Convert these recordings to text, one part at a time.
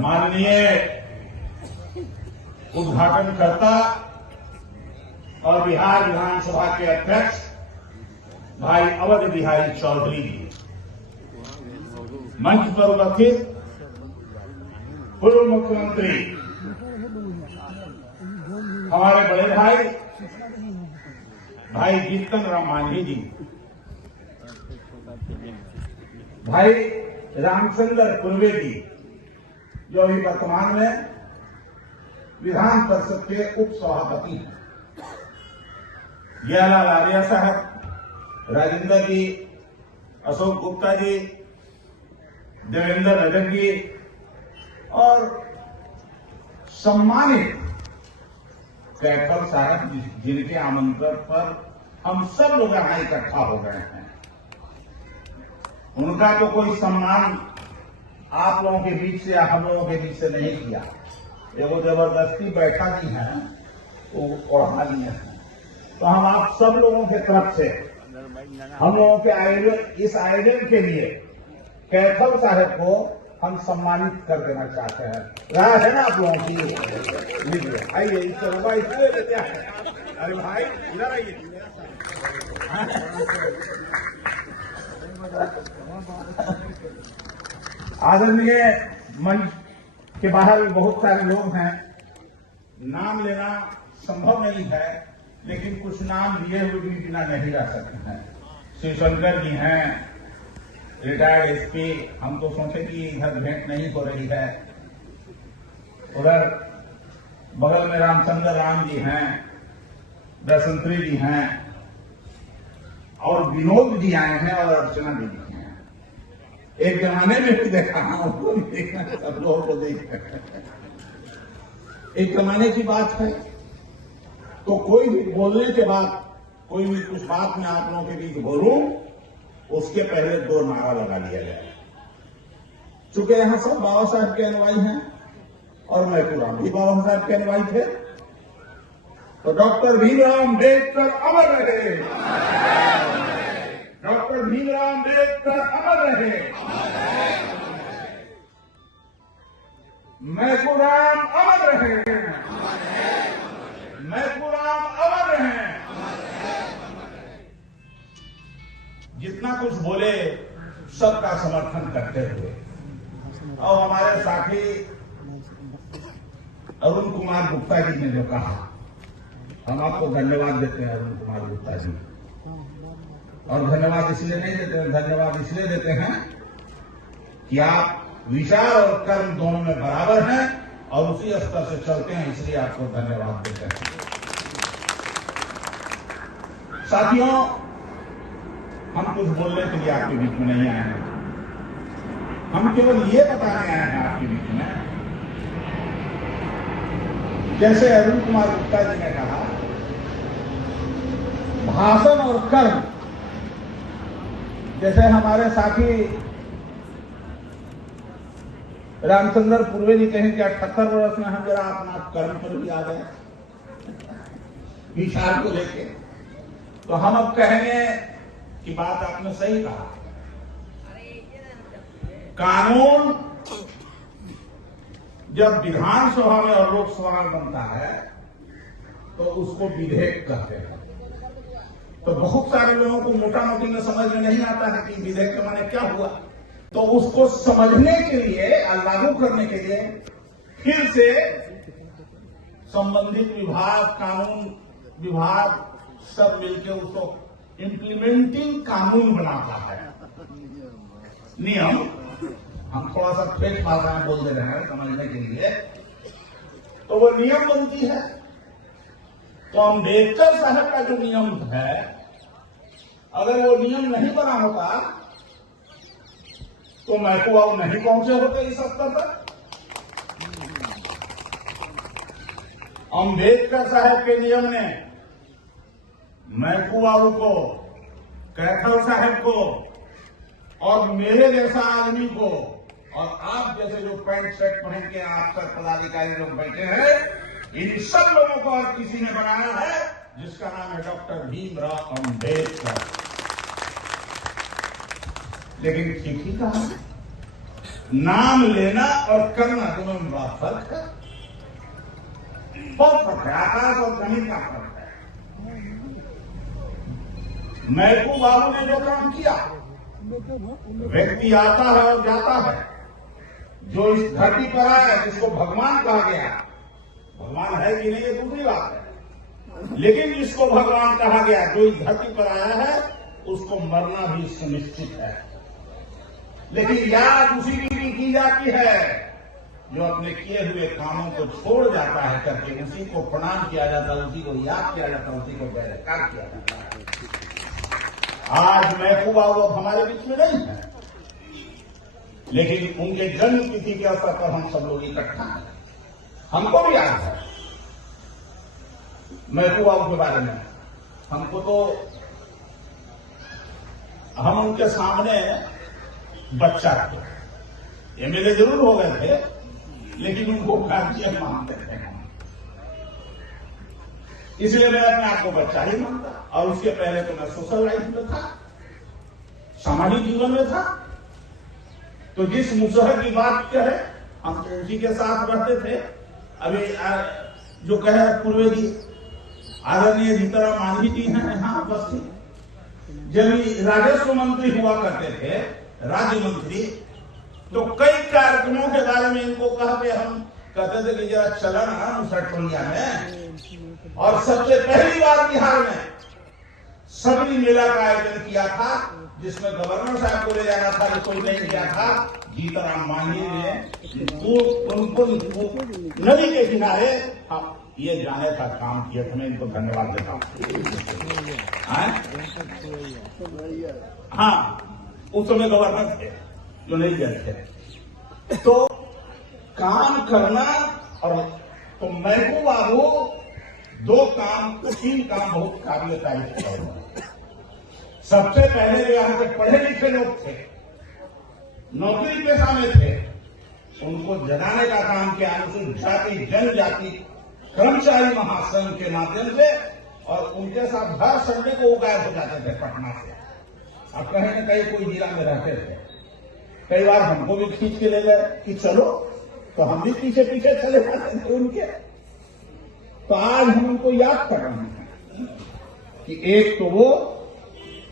माननीय उद्घाटनकर्ता और बिहार विधानसभा के अध्यक्ष भाई अवध बिहारी चौधरी जी, मंच पर उपस्थित पूर्व मुख्यमंत्री हमारे बड़े भाई जीतन राम मांझी जी, भाई रामचंद्र पूर्वे जी जो अभी वर्तमान में विधान परिषद के उप सभापति हैं, जयलाल आर्या साहब, राजेंद्र जी, अशोक गुप्ता जी, देवेंद्र रजक जी और सम्मानित कैथल साहब जिनके आमंत्रण पर हम सब लोग यहां इकट्ठा हो गए हैं। उनका तो कोई सम्मान आप लोगों के बीच से या हम लोगों के बीच से नहीं किया, ये वो जबरदस्ती बैठा दी है, वो ओढ़ा लिए हैं। तो हम आप सब लोगों के तरफ से हम लोगों के आयोजन, इस आयोजन के लिए कैथल साहब को हम सम्मानित कर देना चाहते हैं। राह है ना आप लोगों की? लीजिए, आइए, इससे लेते हैं। अरे भाई इधर आइए। आदरणीय मंच के बाहर भी बहुत सारे लोग हैं, नाम लेना संभव नहीं है, लेकिन कुछ नाम लिए हुए भी बिना नहीं रह सकते हैं। शिवशंकर जी हैं, रिटायर्ड एसपी, हम तो सोचे कि इधर भेंट नहीं हो रही है। उधर बगल में रामचंद्र राम जी हैं, दशंत्री जी हैं और विनोद जी आए हैं और अर्चना दीदी हैं। एक जमाने में भी देखा, उनको भी देखना, सब लोगों को देखा। एक जमाने की बात है, तो कोई भी बोलने के बाद, कोई भी कुछ बात में आप लोगों के बीच बोलूं, उसके पहले 2 नारा लगा लिया जाए। चूंकि यहां सब बाबा साहब के अनुयायी हैं और मैं खुराम भी बाबा साहब के अनुयायी थे, तो डॉक्टर भीमराव अम्बेडकर अमर रहे, डॉक्टर भीमराव अम्बेडकर अमर रहे, मैं खुराम अमर रहे, मैं खुराम अमर रहे। जितना कुछ बोले सबका समर्थन करते हुए, और हमारे साथी अरुण कुमार गुप्ता जी ने जो कहा, हम आपको धन्यवाद देते हैं अरुण कुमार गुप्ता जी। और धन्यवाद इसलिए नहीं देते हैं, धन्यवाद इसलिए देते हैं कि आप विचार और कर्म दोनों में बराबर हैं और उसी स्तर से चलते हैं, इसलिए आपको धन्यवाद देते हैं। साथियों, हम कुछ बोलने के लिए आपके बीच में नहीं आए हैं, हम केवल ये बताने आए हैं आपके बीच में, जैसे अरुण कुमार गुप्ता जी ने कहा, भाषण और कर्म, जैसे हमारे साथी रामचंद्र पूर्वे जी कहें कि 78 वर्ष में हम जरा अपना कर्म पर भी आ गए विचार को लेके, तो हम अब कहेंगे कि बात आपने सही कहा। कानून जब विधानसभा में और लोकसभा में बनता है तो उसको विधेयक कहते हैं। तो बहुत सारे लोगों को मोटा मोटी में समझ में नहीं आता है कि विधेयक के माने क्या हुआ, तो उसको समझने के लिए और लागू करने के लिए फिर से संबंधित विभाग, कानून विभाग सब मिलकर उसको इम्प्लीमेंटिंग कानून बनाता है। नियम हम थोड़ा सा ठेठ भाषा में बोल दे रहे हैं समझने के लिए, तो वो नियम बनती है। तो अम्बेडकर साहब का जो नियम है, अगर वो नियम नहीं बना होता तो महबूब नहीं पहुंचे होते इस स्तर पर। अम्बेडकर साहब के नियम ने महबूब को, कैथल साहब को और मेरे जैसा आदमी को और आप जैसे जो पैंट शर्ट पहन के आप सब पदाधिकारी लोग बैठे हैं, इन सब लोगों को और किसी ने बनाया है जिसका नाम है डॉक्टर भीमराव अम्बेडकर। लेकिन ठीक ही कहा, नाम लेना और करना दोनों में बड़ा फर्क है, बहुत फर्क है, आकाश और जमीन का फर्क है। मैकू बाबू ने जो काम किया, व्यक्ति आता है और जाता है, जो इस धरती पर आया जिसको भगवान कहा गया, भगवान है कि नहीं ये दूसरी बात है, लेकिन जिसको भगवान कहा गया, जो इस धरती पर आया है, उसको मरना भी सुनिश्चित है। लेकिन याद उसी की जाती है जो अपने किए हुए कामों को छोड़ जाता है करके, उसी को प्रणाम किया जाता है, उसी को याद किया जाता है, उसी को बैरकार किया जाता है। आज मैकू बाबू अब हमारे बीच में नहीं है, लेकिन उनके जन्म तिथि के अवसर पर हम सब लोग इकट्ठा हैं। हमको भी याद है मैकू बाबू के बारे में, हमको तो हम उनके सामने बच्चा थे, एमएलए जरूर हो गए थे, लेकिन उनको गार्जियन मानते थे, इसलिए मैं अपने आप को बच्चा ही मानता। और उसके पहले तो मैं सोशल लाइफ में था, सामाजिक जीवन में था, तो जिस मुसहर की बात कहे हम तो उसी के साथ रहते थे। अभी जो कहे पूर्वे जी आदरणीय जीतराम मांझी जी हैं यहाँ उपस्थित, जब राजस्व मंत्री हुआ करते थे, राज्य मंत्री, तो कई कार्यक्रमों के बारे में इनको कहा कि हम कहते थे कि जरा चलना मुसहरटोलिया में, और सबसे पहली बार बिहार में सबरी मेला का आयोजन किया था, जिसमें गवर्नर साहब को ले जाना था, जो कोई नहीं किया था, जीतराम मांझी ने नदी के किनारे ये जाने का काम किया था। मैं इनको धन्यवाद देता हूँ। हाँ, उस समय गवर्नर थे जो नहीं गए थे, तो काम करना। और तो मैकू बाबू दो काम, तीन काम बहुत काबिल तारीफ है। सबसे पहले जो यहाँ के पढ़े लिखे लोग थे, नौकरी पेशा में थे, उनको जगाने का काम किया अनुसूचित जाति जनजाति कर्मचारी महासंघ के माध्यम से, और उनके साथ हर संडे को वो गायब हो जाते थे पटना से। अब कहीं न कहीं कोई जिला में रहते थे, कई बार हमको भी खींच के ले गए कि चलो, तो हम भी पीछे पीछे चले जाते थे उनके। तो आज हम उनको याद कर रहे हैं कि एक तो वो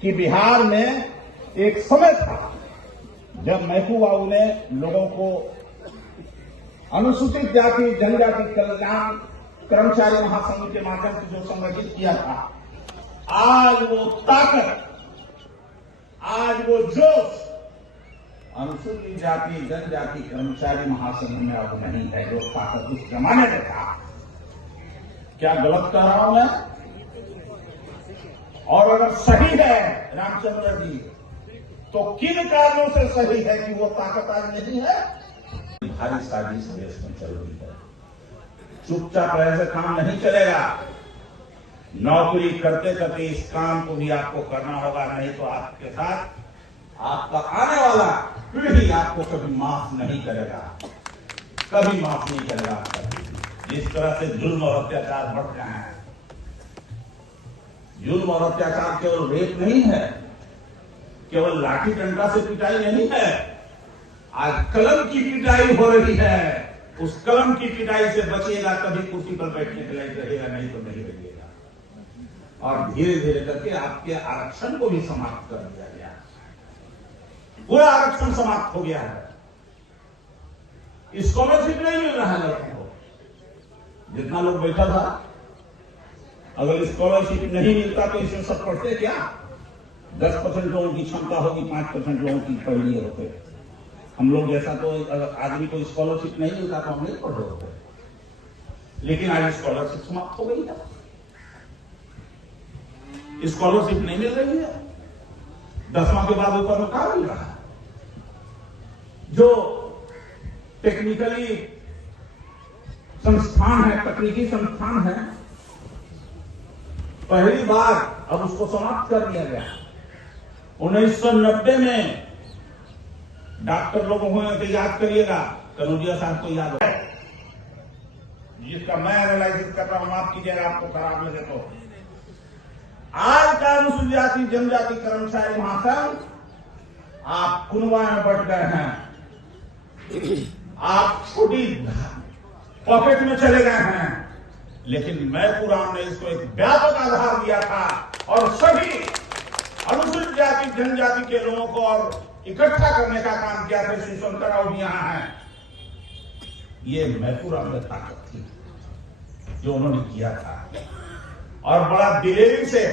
कि बिहार में एक समय था जब मैकू बाबू ने लोगों को अनुसूचित जाति जनजाति कल्याण कर्मचारी महासंघ के माध्यम से जो संगठित किया था, आज वो ताकत, आज वो जोश अनुसूचित जाति जनजाति कर्मचारी महासंघ में अब नहीं है, जो ताकत उस जमाने में था। क्या गलत कह रहा हूं मैं? और अगर सही है रामचंद्र जी, तो किन कारणों से सही है कि वो ताकत आज नहीं है? भारी साजिश देश में चल रही है, चुपचाप ऐसे काम नहीं चलेगा। नौकरी करते करते इस काम को भी आपको करना होगा, नहीं तो आपके साथ आपका आने वाला पीढ़ी आपको कभी माफ नहीं करेगा, कभी माफ नहीं करेगा। जिस तरह से जुल्म और अत्याचार बढ़ रहे हैं, जुल्म और अत्याचार केवल रेप नहीं है, केवल लाठी डंडा से पिटाई नहीं है, आज कलम की पिटाई हो रही है। उस कलम की पिटाई से बचिएगा तभी कुर्सी पर बैठने के लायक रहेगा, नहीं तो नहीं रहिएगा। और धीरे धीरे करके आपके आरक्षण को भी समाप्त कर दिया गया, पूरा आरक्षण समाप्त हो गया है। स्कॉलरशिप नहीं मिल रहा है लड़कों को, जितना लोग बैठा था, अगर स्कॉलरशिप नहीं मिलता तो इसमें सब पढ़ते क्या? 10% लोगों की क्षमता होगी, 5% लोगों की पढ़ लिए होते। हम लोग जैसा तो अगर आदमी को स्कॉलरशिप नहीं मिलता तो हम नहीं पढ़ रहे होते, लेकिन आज स्कॉलरशिप समाप्त हो गई है, स्कॉलरशिप नहीं मिल रही है। 10वां के बाद ऊपर में क्या मिल रहा है? जो टेक्निकली संस्थान है, तकनीकी संस्थान है, पहली बार अब उसको समाप्त कर दिया गया। 1990 में डॉक्टर लोग हुए तो याद करिएगा, कनौजिया साहब को याद है, जिसका मैं एनालिसिस कर रहा हूं, माफ कीजिएगा आपको खराब लगे तो। आज का अनुसूचित जाति जनजाति कर्मचारी महासंघ आप कुनवा में बढ़ गए हैं, आप छोटी पॉकेट में चले गए हैं, लेकिन मैकूराम ने इसको एक व्यापक आधार दिया था और सभी अनुसूचित जाति जनजाति के लोगों को और इकट्ठा करने का काम किया था। श्री शंकरराव भी यहाँ हैं। ये मैकूराम में ताकत थी जो उन्होंने किया था और बड़ा दिलेरी से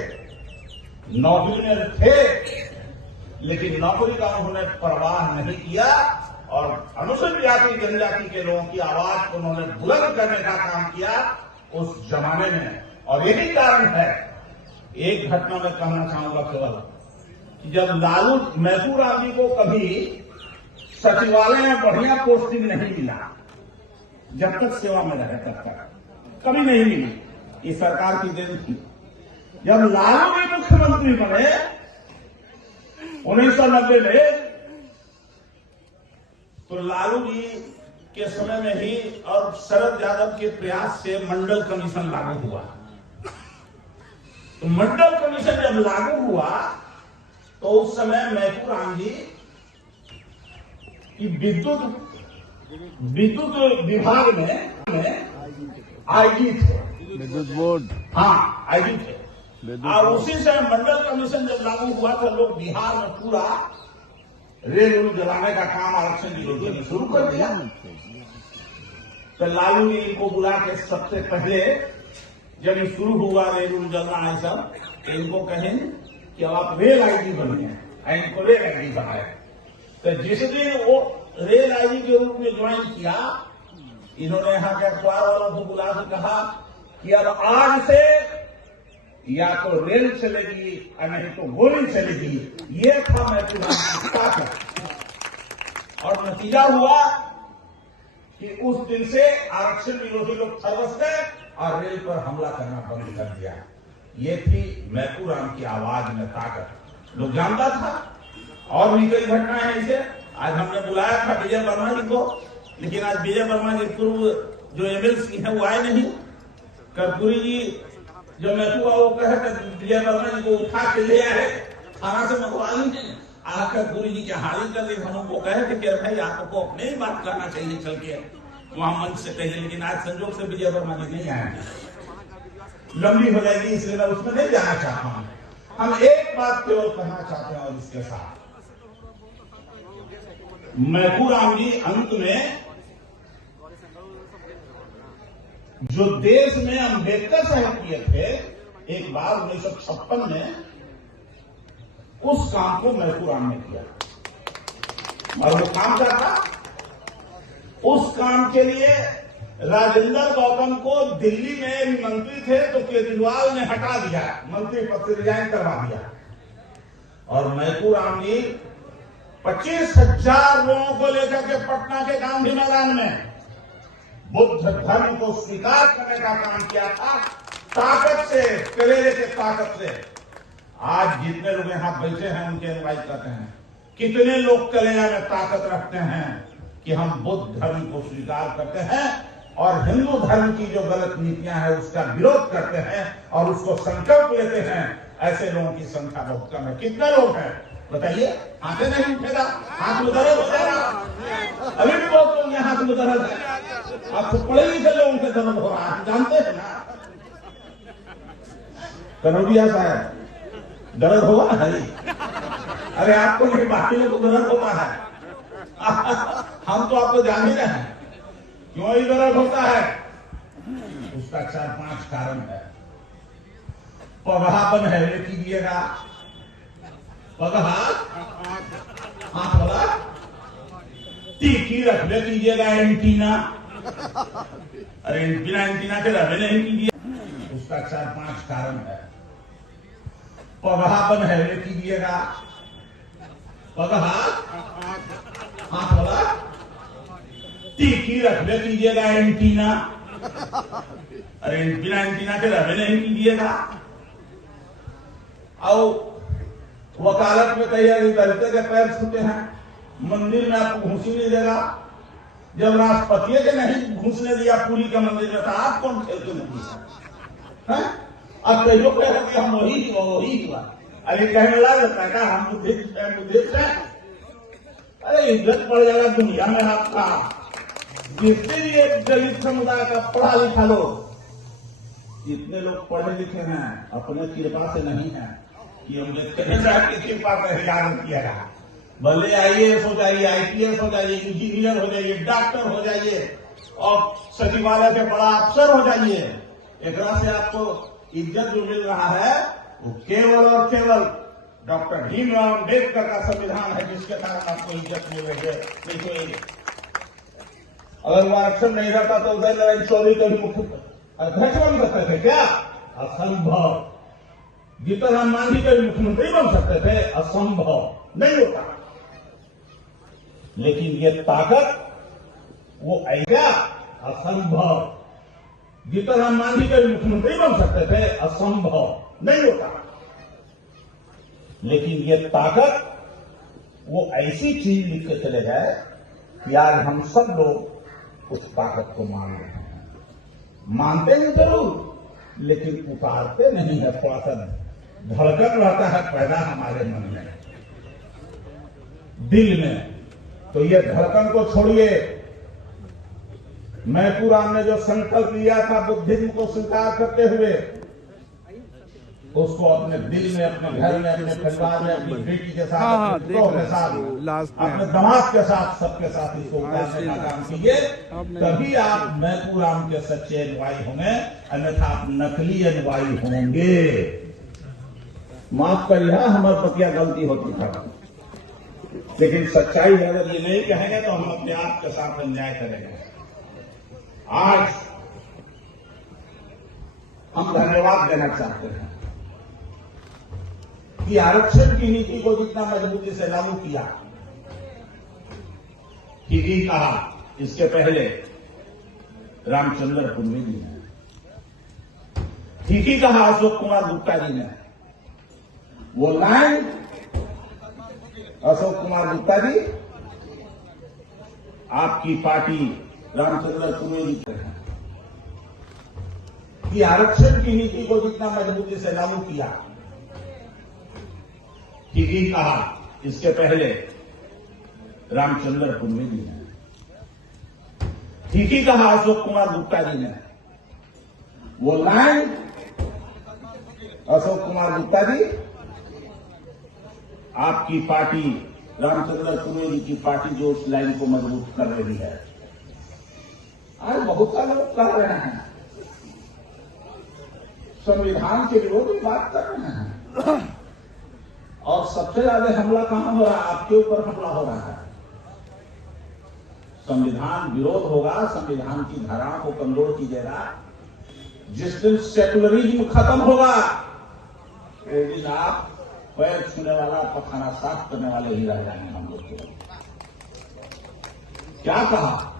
नौकरी में थे, लेकिन नौकरी का उन्होंने परवाह नहीं किया और अनुसूचित जाति जनजाति के लोगों की आवाज को उन्होंने बुलंद करने का काम किया उस जमाने में। और यही कारण है, एक घटना में कहना चाहूंगा केवल कि जब लालू मैकूराम जी को कभी सचिवालय में बढ़िया पोस्टिंग नहीं मिला, जब तक सेवा में रहे तब तक कभी नहीं मिली, ये सरकार की देन थी। जब लालू जी मुख्यमंत्री बने 1990 में, तो लालू जी के समय में ही और शरद यादव के प्रयास से मंडल कमीशन लागू हुआ। तो मंडल कमीशन जब लागू हुआ तो उस समय मैकूराम जी की विद्युत विभाग में आईजी थे, विद्युत बोर्ड, हाँ आईजी थे। और उसी समय मंडल कमीशन जब लागू हुआ तो लोग बिहार में पूरा रेल जलाने का काम आरक्षण विरोधियों ने शुरू कर दिया। तो लालू जी इनको बुला के सबसे पहले जब ये शुरू हुआ रेल जलना है सब, इनको कहें कि अब आप रेल आईजी बनिए, इनको रेल आईजी बनाए। तो जिस दिन वो रेल आईजी के रूप में ज्वाइन किया, इन्होंने यहाँ के अखबार वालों को बुला के कहा कि अब आज से या तो रेल चलेगी और नहीं तो गोली चलेगी। ये था मैकूराम की ताकत। और नतीजा हुआ कि उस दिन से आरक्षण विरोधी लोग खरवस गए और रेल पर हमला करना बंद कर दिया। ये थी मैकूराम की आवाज में ताकत, लोग जानता था। और भी कई घटनाएं हैं ऐसे। आज हमने बुलाया था विजय वर्मा जी को, लेकिन आज विजय वर्मा जी पूर्व जो एमएलसी है वो आए नहीं। कर्पूरी जी जो मैकूरा वो कहे विजय वर्मा जी को उठा के ले आए, थाना से मंगवा लीजिए। कर्पूरी जी के हाल कर हम उनको कहे थे कि भाई आपको अपने ही बात करना चाहिए चल के वहां मंच से कहिए, लेकिन आज संजोग से विजय वर्मा जी नहीं आएंगे, लंबी हो जाएगी, इसलिए मैं उसमें नहीं जाना चाहता हूं। हम एक बात केवल कहना चाहते हैं और इसके साथ मैकूराम जी अंत में जो देश में अम्बेडकर साहब किए थे एक बार 1956 में, उस काम को मैकूराम ने किया। और वो काम क्या था? उस काम के लिए राजेंद्र गौतम को दिल्ली में मंत्री थे तो केजरीवाल ने हटा दिया, मंत्री पद से रिजाइन करवा दिया। और मैकूराम जी 25,000 लोगों को लेकर के पटना के गांधी मैदान में बुद्ध धर्म को स्वीकार करने का काम किया था, ताकत से, कलेरे के ताकत से। आज जितने लोग यहां बैठे हैं उनके अनुयायी कहते हैं, कितने लोग कलेजा में ताकत रखते हैं कि हम बुद्ध धर्म को स्वीकार करते हैं और हिंदू धर्म की जो गलत नीतियां हैं उसका विरोध करते हैं और उसको संकल्प लेते हैं। ऐसे लोगों की संख्या बहुत कम है। कितने लोग हैं बताइए? हाथ नहीं उठेगा, हाथ में दर्द हो जाएगा। अभी भी बहुत लोग यहाँ हाथ में दर्द है। आपको पढ़े लिखे लोगों के दर्द हो रहा है, जानते हैं ना? कनौजिया साहब दर्द हुआ है? अरे आपको नहीं, बाकी लोग को दर्द होता है। हम तो आपको जान ही रहे हैं क्यों ही दर्द होता है। उसका 4-5 कारण है। पगहापन है, ये कीजिएगा पगहा, हाथ वाला टीकी रखने कीजिएगा, एंटीना। अरे बिना एंटीना के रखने नहीं कीजिए। उसका 4-5 कारण है। पगहापन है, ये कीजिएगा पगहा, हाथ वाला टीकी रखने कीजिएगा, एंटीना। अरे बिना एंटीना के रखने नहीं कीजिएगा। और वकालत में तैयारी दलित के पैर छूटे हैं, मंदिर में आपको घुसी नहीं देगा। जब राष्ट्रपति के नहीं घुसने दिया पूरी का मंदिर में, तो आप कौन खेलते नहीं? अब कई लोग कह रहे हम वही हुआ। अरे कहने लगा हम बुद्धिस्ट हैं। अरे इज्जत पड़ जाएगा दुनिया में आपका। जिस दिन ये दलित समुदाय का पढ़ा लिखा लोग, जितने लोग पढ़े लिखे हैं अपने कृपा से नहीं है कि हम की कृपा से हरियाणा किया गया, भले आईएएस हो जाइए, आईपीएस हो जाइए, इंजीनियर हो जाइए, डॉक्टर हो जाइए और सचिवालय के बड़ा अफसर हो जाइए, एक से आपको इज्जत जो मिल रहा है वो केवल और केवल डॉक्टर भीमराव अम्बेडकर का संविधान है, जिसके कारण आपको इज्जत मिल रही है। नहीं तो अगर वो आरक्षण नहीं रहता तो उदय नारायण चौधरी को भी मुख्य अध्यक्ष बन सकते थे क्या? असंभव। जीतन राम मांझी के मुख्यमंत्री बन सकते थे? असंभव, नहीं होता। लेकिन ये ताकत वो ऐसा असंभव। जीतन राम मांझी के मुख्यमंत्री बन सकते थे? असंभव, नहीं होता। लेकिन ये ताकत वो ऐसी चीज लिख के चले गए कि आज हम सब लोग उस ताकत को मान रहे हैं। मानते हैं जरूर, लेकिन उतारते नहीं है। थोड़ा सा धड़कन रहता है पैदा हमारे मन में, दिल में। तो ये धड़कन को छोड़िए। मैपुर राम ने जो संकल्प लिया था बुद्धिज्म को स्वीकार करते हुए, उसको अपने दिल में, अपने घर में, अपने परिवार में, अपनी बेटी के साथ, अपने पुत्रों के साथ, अपने दामाद के साथ, सबके साथ इसको उतारने का काम कीजिए। तभी आप मैपुर राम के सच्चे अनुयायी होंगे, अन्यथा आप नकली अनुयायी होंगे। माफ करिए, हमारे पतिया गलती होती था, लेकिन सच्चाई है। अगर ये नहीं कहेंगे तो हम अपने आप के साथ अन्याय करेंगे। आज हम धन्यवाद देना चाहते हैं कि आरक्षण की नीति को जितना मजबूती से लागू किया, ठीक ही कहा इसके पहले रामचंद्र पुन्नी जी ने, ठीक ही कहा अशोक कुमार गुप्ता जी ने। वो लाइन अशोक कुमार गुप्ता जी, आपकी पार्टी रामचंद्र पुन्नी जी है कि आरक्षण की नीति को जितना मजबूती से लागू किया, ठीक ही कहा इसके पहले रामचंद्र पुन्नी जी ने, ठीक ही कहा अशोक कुमार गुप्ता जी ने। वो लाइन अशोक कुमार गुप्ता जी, आपकी पार्टी रामचंद्र पुन्नी जी की पार्टी जो उस लाइन को मजबूत कर रही है। आज बहुत सारे लोग कह रहे हैं, संविधान के विरोध में बात कर रहे हैं, और सबसे ज्यादा हमला कहां हो रहा है? आपके ऊपर हमला हो रहा है। संविधान विरोध होगा, संविधान की धाराओं को कमजोर कीजिएगा। जिस दिन सेकुलरिज्म खत्म होगा, वो दिन आप पैर छूने वाला, पखाना साफ करने वाले ही रह जाएंगे हम लोग केवल। क्या कहा?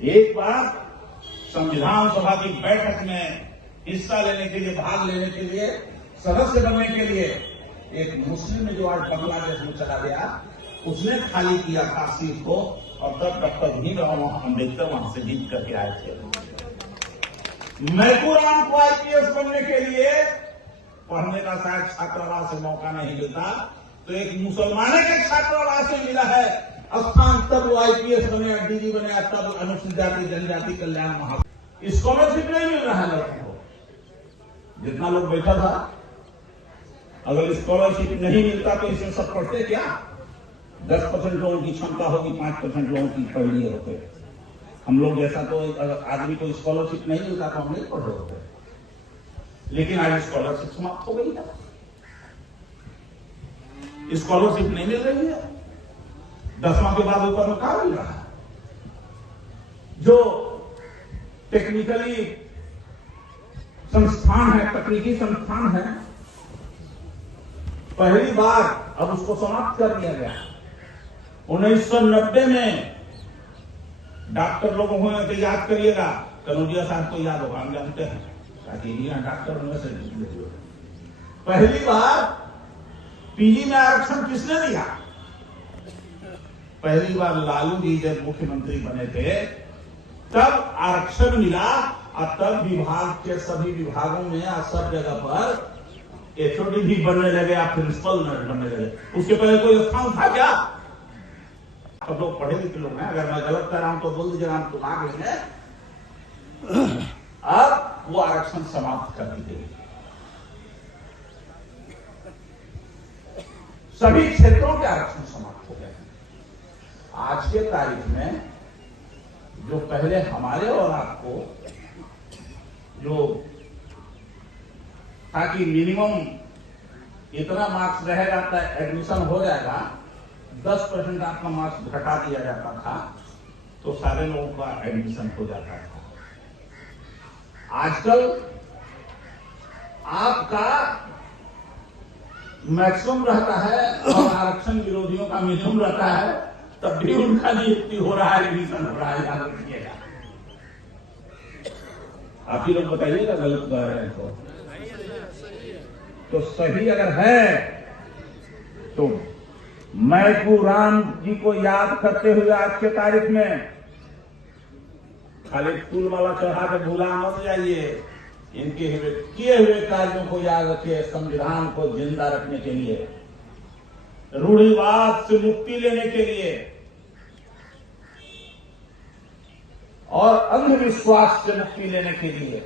एक बार संविधान सभा की बैठक में हिस्सा लेने के लिए, भाग लेने के लिए, सदस्य बनने के लिए एक मुस्लिम जो आज बांग्लादेश में चला गया, उसने खाली किया था सीट को, और तब डॉक्टर भीमराव अम्बेडकर वहां से जीत करके आए थे। मैपुर राम को आईपीएस बनने के लिए पढ़ने का शायद छात्रावास से मौका नहीं मिलता, तो एक मुसलमानों के छात्रावास से मिला है स्थान, तब वो आईपीएस बने, डीजी बने, तब अनुसूचित जाति जनजाति कल्याण महा स्कॉलरशिप नहीं मिल रहा है लड़कों को। जितना लोग बैठा था, अगर स्कॉलरशिप नहीं मिलता तो इसमें सब पढ़ते क्या? 10% लोगों की क्षमता होगी, 5% लोगों की पढ़ लिए होते। हम लोग जैसा तो आदमी को स्कॉलरशिप नहीं मिलता तो हम नहीं पढ़ रहे होते। लेकिन आज स्कॉलरशिप समाप्त हो गई है, स्कॉलरशिप नहीं मिल रही है। 10वां के बाद ऊपर में कहां मिल रहा है? जो टेक्निकली संस्थान है, तकनीकी संस्थान है, पहली बार अब उसको समाप्त कर दिया गया। 1990 में डॉक्टर लोग हुए तो याद करिएगा, कनौजिया साहब को याद होगा, हम जानते हैं, ताकि डॉक्टर में से पहली बार पीजी में आरक्षण किसने दिया? पहली बार लालू जी जब मुख्यमंत्री बने थे, तब आरक्षण मिला, और तब विभाग के सभी विभागों में और सब जगह पर एचओडी भी बनने लगे, आप प्रिंसिपल बनने लगे। उसके पहले कोई स्थान था क्या? सब लोग पढ़े लिखे लोग हैं, अगर मैं गलत कर रहा हूं तो बोल दीजिएगा, हम तो भाग लेंगे। अब वो आरक्षण समाप्त कर दी गई। सभी क्षेत्रों के आरक्षण समाप्त हो गए। आज के तारीख में जो पहले हमारे और आपको जो ताकि मिनिमम इतना मार्क्स रहेगा तो एडमिशन हो जाएगा, 10% आपका मार्क्स घटा दिया जाता था तो सारे लोगों का एडमिशन हो जाता था। आजकल आपका मैक्सिमम रहता है और आरक्षण विरोधियों का मिनिमम रहता है, तब भी उनका नियुक्ति हो रहा है, एडमिशन हो रहा है। याद रखिएगा। आप ही लोग बताइएगा गलत कह रहे हैं तो सही अगर है तो मैकूराम जी को याद करते हुए आज के तारीख में खाली फूल वाला चढ़ा के भूला मत जाइए। इनके किए हुए कार्यों को याद रखिए, संविधान को जिंदा रखने के लिए, रूढ़िवाद से मुक्ति लेने के लिए और अंधविश्वास से मुक्ति लेने के लिए,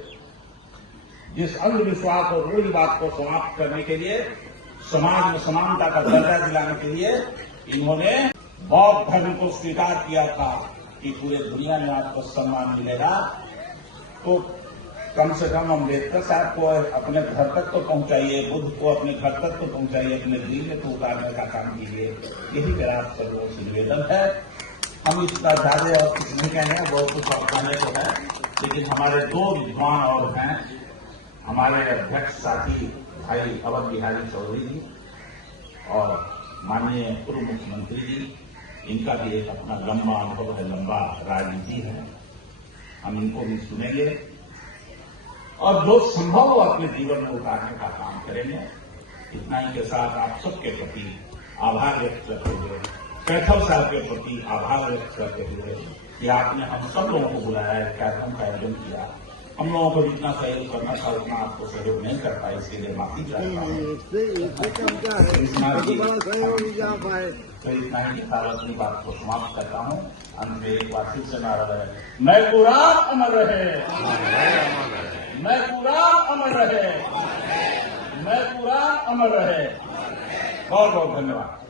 जिस अंधविश्वास और रूढ़िवाद को समाप्त करने के लिए, समाज में समानता का दर्जा दिलाने के लिए इन्होंने बौद्ध धर्म को स्वीकार किया था कि पूरे दुनिया में आपको सम्मान मिलेगा। तो कम से कम अम्बेडकर साहब को अपने घर तक तो पहुंचाइए, बुद्ध को अपने घर तक तो पहुंचाइए, अपने दिल में तो उतारने का काम कीजिए। यही मेरा आप सब लोगों से निवेदन है। हम इतना ज्यादा और कुछ नहीं कहेंगे, बहुत कुछ और कहने को है, लेकिन हमारे दो विद्वान और हैं, हमारे अध्यक्ष साथी भाई अवध बिहारी चौधरी जी और माननीय पूर्व मुख्यमंत्री जी, इनका भी एक अपना लंबा अनुभव है, लंबा राजनीति है। हम इनको भी सुनेंगे और जो संभव हो अपने जीवन में उतारने का काम करेंगे। इतना ही के साथ आप सबके प्रति आभार व्यक्त करते हुए, कैथल साहब के प्रति आभार व्यक्त करते हुए कि आपने हम सब लोगों को बुलाया, एक कार्यक्रम का आयोजन किया। हम लोगों को जितना सहयोग करना था उतना आपको सहयोग नहीं कर पाए, इसके लिए माफी चाहता हूँ। तो इतना ही के साथ अपनी बात को समाप्त करता हूँ। अंत में एक बार फिर से नारा है, मैकूराम अमर रहे, मैकूराम अमर रहे, मैकूराम अमर रहे। बहुत बहुत धन्यवाद।